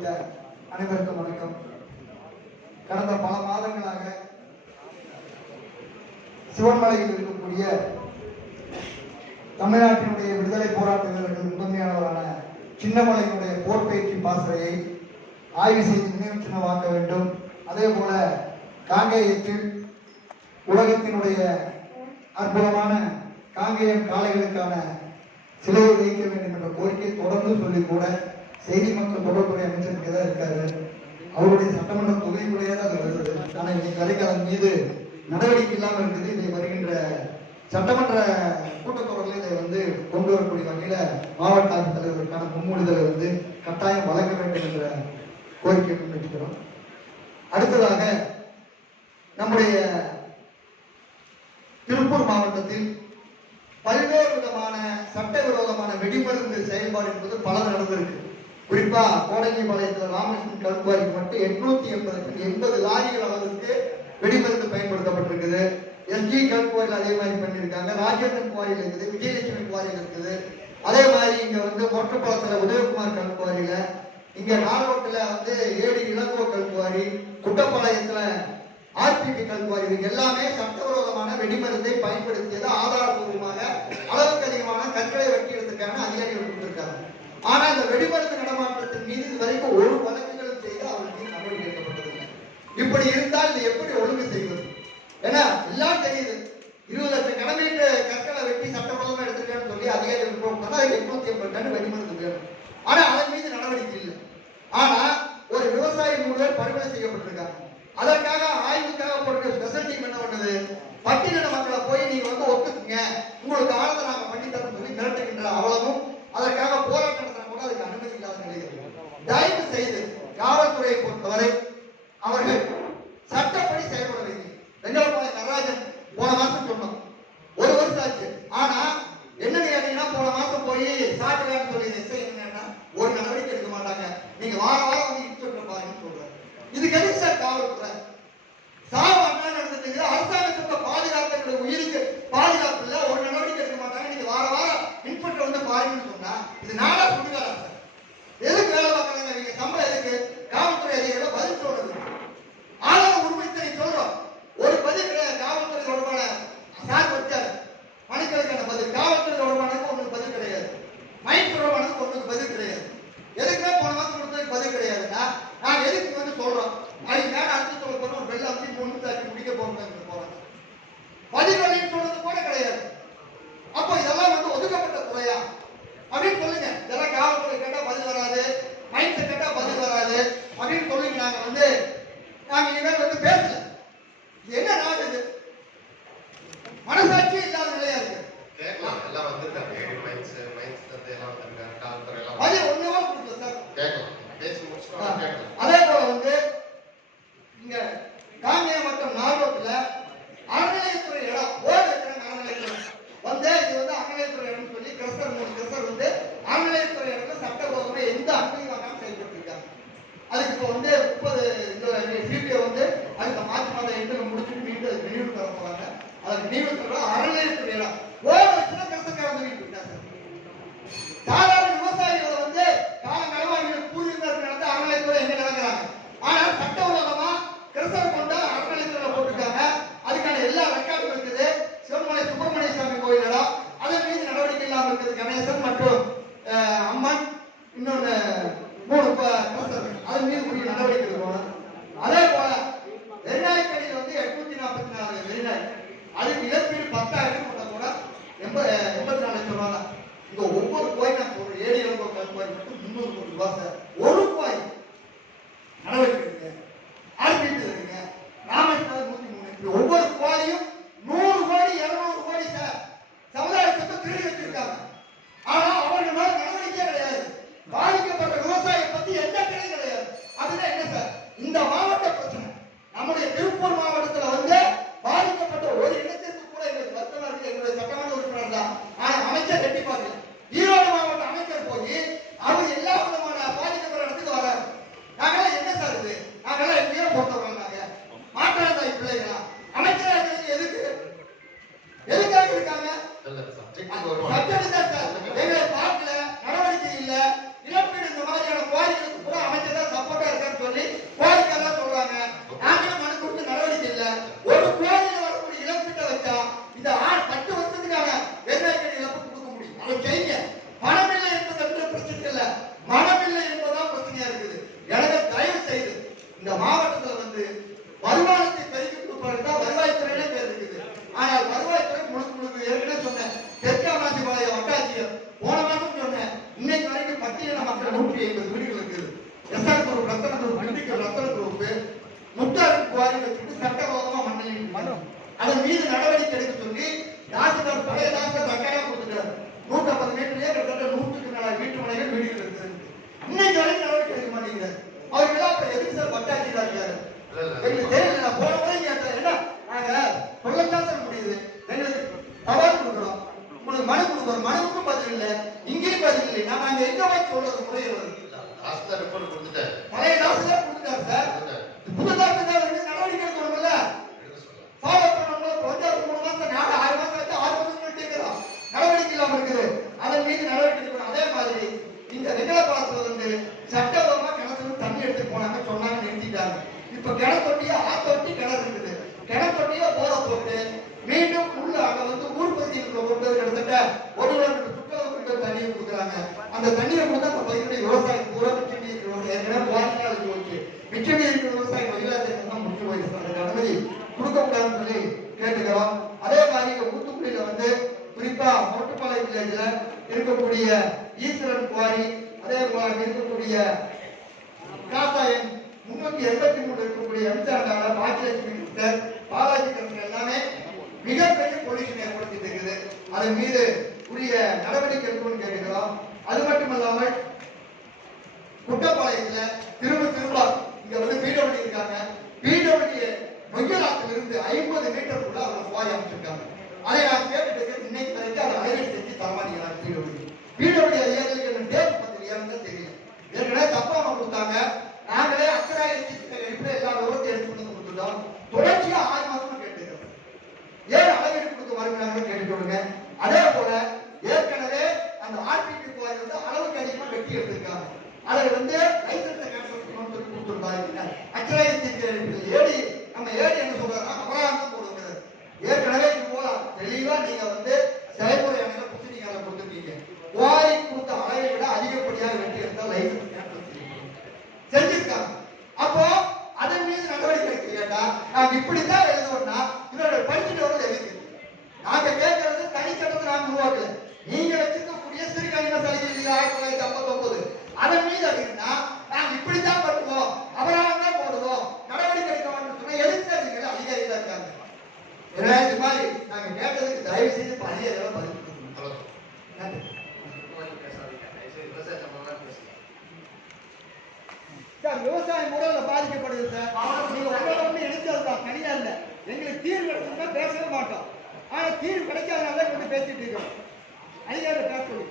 உள்ளிட்ட அனைவருக்கும் வணக்கம். கடந்த பல மாதங்களாக சிவன்மலையில் இருக்கக்கூடிய தமிழ்நாட்டினுடைய விடுதலை போராட்ட வீரர்கள் முதன்மையானவரான சின்னமலையினுடைய போர் பயிற்சி பாசறையை ஆய்வு செய்து நினைவு சின்னமாக்க வேண்டும். அதே போல காங்கேயத்தில் உலகத்தினுடைய அற்புதமான காங்கேயம் காளைகளுக்கான சிலையை வைக்க வேண்டும் என்ற கோரிக்கை தொடர்ந்து சொல்லி கூட செய்தி மக்கள் தொடர்புடைய அமைச்சருக்கு தான் இருக்காரு. அவருடைய சட்டமன்ற தொகுதிக்குள்ளேயே தான் அது வருது. ஆனால் இன்னைக்கு வரைக்கும் அதன் மீது நடவடிக்கை இல்லாமல் இருக்குது. இதை வருகின்ற சட்டமன்ற கூட்டத்தொடரில் இதை கொண்டு வரக்கூடிய வகையில மாவட்ட ஆட்சித்தலைவருக்கான முன்மொழிதலை கட்டாயம் வழங்க வேண்டும் என்ற கோரிக்கை முன்வைக்கிறோம். அடுத்ததாக நம்முடைய திருப்பூர் மாவட்டத்தில் பல்வேறு விதமான சட்டவிரோதமான வெடிமருந்து செயல்பாடு என்பது பல நடந்திருக்கு. குறிப்பா கோடங்கிபாளையத்தில் ராமகிருஷ்ணன் கல்குவாரிக்கு மட்டும் 880 லாரிகள் அளவுக்கு வெடிமருந்து பயன்படுத்தப்பட்டிருக்குது. எஸ்ஜி கல்குவாரியில் அதே மாதிரி பண்ணியிருக்காங்க. ராஜேந்திரன் குவாரியில் இருக்குது, விஜயலட்சுமி குவாரியில் இருக்குது. அதே மாதிரி இங்க மொட்டப்பாளத்துல உதயகுமார் கல்குவாரியில, இங்க நாளோட்டில் ஏடி இளங்கோ கல்குவாரி, குட்டப்பாளையத்துல ஆர்பிபி கல்குவாரி எல்லாமே சட்டவிரோதமான வெடிமருந்தை பயன்படுத்தியது ஆதாரபூர்வமாக அளவுக்கு அதிகமான கற்களை வெட்டியதற்கான அதிகாரிகள் கொடுத்திருக்காங்க. ஆனா இந்த வெடிமருந்து நடமாட்டத்தின் மீது இதுவரைக்கும் ஒரு வழக்குகளும் செய்து அவர்கள் மீது நடவடிக்கை எடுக்கப்பட்டதில்லை. இப்படி இருந்தால் இது எப்படி ஒழுங்கு செய்வது? ஏன்னா எல்லாம் தெரியுது, 20 லட்சம் கடமையிட்டு கற்களை வெட்டி சட்டவிரோதமா எடுத்துருக்கான்னு சொல்லி அதிகாரிகள் போனா 880 டன் வெடிமருந்து வேணும். ஆனா அதன் மீது நடவடிக்கை இல்லை. ஆனா ஒரு விவசாயி 3 பேர் படுகொலை செய்யப்பட்டிருக்காங்க. அதற்காக ஆய்வுக்காக போட்டு ஸ்பெஷல் டீம் என்ன பண்ணது, பட்டியலின மக்களை போய் நீங்க ஒத்துக்குங்க, உங்களுக்கு ஆனதை நாங்க பண்ணித்தரோம் சொல்லி மிரட்டுகின்ற அவலமும், அதற்காக போராட்டம் நடத்தினா கூட அதுக்கு அனுமதி இல்லாத நிலையில் தயவு செய்து காவல்துறையை பொறுத்தவரை அவர்கள் சட்டப்படி செயல்பட வைங்க. வெங்கடபாளையம் நடராஜன் போன மாசம் சொன்னோம், 1 வருஷம் ஆச்சு. ஆனா என்ன கேட்டீங்கன்னா போன மாசம் போய் சாட்டுறான்னு சொல்லி என்னன்னா ஒரு நடவடிக்கை எடுக்க மாட்டாங்க. நீங்க வாரம் இட்டு பாருங்கன்னு சொல்றாரு. இதுக்கு எதுக்கு சார் காவல்துறை? சாவு அண்ணா நடந்துட்டு அரசாங்கத்துக்கு பாதுகாப்பு, உயிருக்கு பாதுகாப்பு இல்ல, ஒரு நடவடிக்கை எடுக்க மாட்டாங்க. நீங்க வாரம் இன்ஸ்பெக்டர் பாருங்கன்னு சொன்னா இது நாளா சுடுகாரா சார்? எதுக்கு வேலை பார்க்கறாங்க நீங்க? சம்பளம் எதுக்கு? காவல்துறை அதிகாரிகள் பதில் சொல்றது ஆதார உரிமைத்தை சொல்றோம். ஒரு பதில் கிடையாது. காவல்துறை தொடர்பான சார் வச்சாரு மனுக்களுக்கான பதில், காவல்துறை தொடர்பானதுக்கு ஒண்ணுக்கு பதில் கிடையாது, மைண்ட் தொடர்பானதுக்கு ஒண்ணுக்கு பதில் கிடையாது. எதுக்குமே போன மாசம் கொடுத்ததுக்கு பதில் கிடையாதுன்னா நாங்க எதுக்கு சொல்றோம்? அதுக்கு மேல அடுத்து சொல்ல போறோம், ஒரு வெள்ள அப்படி பொண்ணு தாக்கி முடிக்க போறாங்க. பதில் வழின்னு சொல்றது கூட கிடையாது. அப்போ இதெல்லாம் ஒதுக்கப்பட்ட துறையா அப்படின்னு சொல்லுங்க. இதெல்லாம் காவல்துறை கேட்டா பதில் வராது, மைண்ட் கேட்டா பதில் வராது அப்படின்னு சொல்லுங்க. நாங்க இனிமேல் பேசல. இது என்ன நாடு? இது மனசாட்சியே இல்லாத நிலையா இருக்கு. பதில் ஒண்ணுவா கொடுக்கல சார். அதே போல இங்க காங்கேயம் மற்றும் நாகோட்டில் அறநிலையத்துறை இடம் போர்டு இருக்கிறாங்க. அறநிலையத்துறை இது அறநிலையத்துறை இடம் சொல்லி கிரஸ்டர் 3 கிரஸ்டர் அறநிலையத்துறை இடத்துல சட்டபூர்வமா எந்த அனுமதி வாங்காம செயல்பட்டு இருக்காங்க. அதுக்கு இப்போ 30 சீட்டை அடுத்த மார்ச் மாதம் எண்டு முடிச்சுட்டு மீண்டும் நினைவு தர போறாங்க. அதுக்கு நினைவு தர அறநிலையத்துறை இடம் போர்டு வச்சுன்னா கிரஸ்டர் வந்துட்டு இருக்காங்க. சாதாரண விவசாயிகள் காலங்காலமா பூர்வீகர்கள் நடத்த அறநிலையத்துறை எங்க நடக்கிறாங்க. ஆனால் சட்டவிரோதமா கிறிஸ்தவ கொண்ட அறநிலையத்துறையில போட்டிருக்காங்க. அதுக்கான எல்லா ரெக்கார்டும் இருக்குது. சிவன்மலை சுப்பிரமணிய சாமி கோயில் இடம், அதன் மீது நடவடிக்கை இல்லாமல் இருக்குது. கணேசன் மற்றும் அம்மன் இன்னொன்னு 3 கிறிஸ்தவர்கள் அதன் மீது உரிய நடவடிக்கை எடுக்கணும். அதே போல வெறிநாய்க்கடியில் 844 வெறிநாய், அதுக்கு இழப்பீடு 10,000 கூட 84 லட்சம் ரூபாய். இங்க ஒவ்வொரு கோயில் நான் சொல்றேன், ஏடி இளங்கோ கல்குவாரி மட்டும் 300 கோடி ரூபாய் சார். ஒரு கோயில் நடவடிக்கை எடுங்க. ஆர்பிபி இருக்குங்க, ராமேஸ்வரம் 103. ஒவ்வொரு கோயிலையும் 100 கோடி 200 கோடி சார் சமுதாயத்தை திருடி வச்சிருக்காங்க. ஆனா அவர்கள் மேல நடவடிக்கை கிடையாது. பாதிக்கப்பட்ட விவசாயியை பத்தி எந்த கிளையும் கிடையாது. அதுதான் என்ன சார் இந்த மாவட்ட பிரச்சனை? நம்முடைய திருப்பூர் மாவட்டத்துல பாதிக்கப்பட்ட ஒரு இடத்திற்கு கூட எங்களுக்கு வருத்தமா இருக்கு. எங்களுடைய சட்டமன்ற உறுப்பினர் தான், ஆனா அமைச்சர் எட்டி பார்க்கல. ஈரோடு மாவட்ட அமைச்சர் போய் அவர் எல்லா விதமான பாதிக்கப்பட்ட பாளையத்திற்கு சட்டவிரோதமா மண்ணை அதன் மீது நடவடிக்கை எடுக்க சொல்லி தாசில்தார் பழைய தாசில்தார் சட்டையா கொடுத்துட்டாரு. 150 மீட்டர்லயே கிட்டத்தட்ட 100க்கு மேல வீட்டு மனைகள் வீடுகள் இருக்கு. இன்னைக்கு வரைக்கும் நடவடிக்கை எடுக்க மாட்டேங்கிறார். அவருக்கு அப்ப எதுக்கு சார் பட்டாட்சியா இருக்காரு? எங்களுக்கு தெரியல. நான் போன முறை கேட்டேன், என்ன நாங்க சொல்லத்தான் சார் முடியுது, எங்களுக்கு சவால் கொடுக்குறோம், உங்களுக்கு மனு கொடுக்குறோம், மனுவுக்கும் பதில் இல்லை, இங்கேயும் பதில் இல்லை. நாம அங்க எங்க போய் சொல்றது முறையில் பழைய தாசில்தார் கொடுத்துட்டாரு சார். புது தாசில்தார் நடவடிக்கை எடுக்கணும்ல, ஃபாலோ பண்ணணும்ல. பஞ்சாயத்து 3 மாசம் 6 மாசம் ஆச்சு, 6 மாசம் கேட்கிறோம், நடவடிக்கை இல்லாம இருக்குது. அதன் மீது நடவடிக்கை எடுக்கணும். அதே மாதிரி இந்த வெங்கல பாலத்துல சட்டபூர்வமா கிணத்துல தண்ணி எடுத்துட்டு போனாங்க, சொன்னாங்க, நிறுத்திட்டாங்க. இப்ப கிணத்தொட்டியா ஆத்தொட்டி கிணறு இருக்குது, கிணத்தொட்டியா போத போட்டு மீண்டும் உள்ள அங்க ஊர் பகுதியில் கொண்டு கிட்டத்தட்ட 1 கிலோமீட்டர் சுற்றுலா தண்ணியை கொடுக்குறாங்க. அந்த தண்ணியை கொடுத்தா அந்த பகுதியுடைய விவசாயம் பூரா மிச்ச நீர் ஏற்கனவே போராட்டம் போச்சு. மிச்ச நீர் விவசாயம் வழிகாட்டு முடிச்சு போயிடுச்சு. அதுக்கு அனுமதி கொடுக்கக்கூடாதுன்னு சொல்லி கேட்டுக்கிறோம். அதே மாதிரி ஊத்துக்குடியில குறிப்பா மொட்டுப்பாளையம் வில்லேஜ்ல இருக்கக்கூடிய ஈஸ்வரன் குவாரி, அதே போல இருக்கக்கூடிய காசாயம் 383 இருக்கக்கூடிய எம்சாண்டால பாக்கியலட்சுமி கிருஷ்ணர், பாலாஜி கிருஷ்ணன் எல்லாமே மிகப்பெரிய பொல்யூஷன் ஏற்படுத்திட்டு இருக்குது. அதன் மீது உரிய நடவடிக்கை எடுக்கணும்னு கேட்டுக்கிறோம். அது மட்டுமல்லாமல் குட்டப்பாளையத்துல திரும்ப இங்க பிடபிள்யூ இருக்காங்க. பிடபிள்யூ நொய்யலாத்தில் இருந்து 50 மீட்டருக்குள்ள அவங்க குவாரி அமைச்சிருக்காங்க. அதை நான் கேட்டுட்டு இன்னைக்கு வரைக்கும் அதை அலைவீடு செஞ்சு தரமாட்டேங்கிறாங்க. பிடபிள்யூ அதிகாரிகளுக்கு டேட் பத்திரியான்னு தெரியல. ஏற்கனவே தப்பா கொடுத்தாங்க. நாங்களே அக்கராயிரத்தி எல்லா விவரத்தையும் எடுத்து கொடுத்துட்டோம். தொடர்ச்சியா 6 மாசமா கேட்டுக்கிறோம். ஏன் அளவீடு கொடுக்க மறுக்கிறாங்கன்னு கேட்டுக்கொடுங்க. அதே போல ஏற்கனவே அந்த ஆர்பிபி குவாரி அளவுக்கு அதிகமா வெட்டி எடுத்திருக்காங்க. அதை லைசன்ஸை கேன்சல் பண்ணணும்னு சொல்லி கொடுத்துருந்தாங்க. அக்கராயிரத்தி ஏடி நம்ம ஏடி என்ன சொல்றாங்க, அபராதம் போடுங்க. ஏற்கனவே இது போல தெளிவா நீங்க செயல்முறை அமைச்சர் புத்தகங்களை கொடுத்துருக்கீங்க. குவாரி கொடுத்த அளவை விட அதிகப்படியாக வெட்டி எடுத்தால் லைசன்ஸ் கேன்சல் செஞ்சிருக்காங்க. அப்போ அதன் மீது நடவடிக்கை எடுக்க கேட்டா நாங்க இப்படித்தான் எழுதுவோம்னா இதோட படிச்சுட்டு வரது எதுக்கு? நாங்க கேட்கறது தனிச்சட்டத்தை நாங்க உருவாக்கல. நீங்க வச்சிருக்கக்கூடிய சிறுகணித சலுகை 1959 அதன் மீது அப்படின்னா நாங்க இப்படித்தான் பண்ணுவோம், அபராதம் தான் போடுவோம், நடவடிக்கை எடுக்க வேண்டும் சொன்னா எதுக்கு அதிகாரிகள் இருக்காங்க. இது மாதிரி நாங்க கேட்டதுக்கு தயவு செய்து பழைய பதில் சார். விவசாயம் கூட பாதிக்கப்படுது சார். நீங்க உங்களோட இணைச்சதுதான், தனியா இல்ல. எங்களுக்கு தீர்வு கிடைச்சா பேசவே மாட்டோம். ஆனா தீர்வு கிடைக்காதனால பேசிட்டு இருக்கோம். அதிகாரி பேச சொல்லி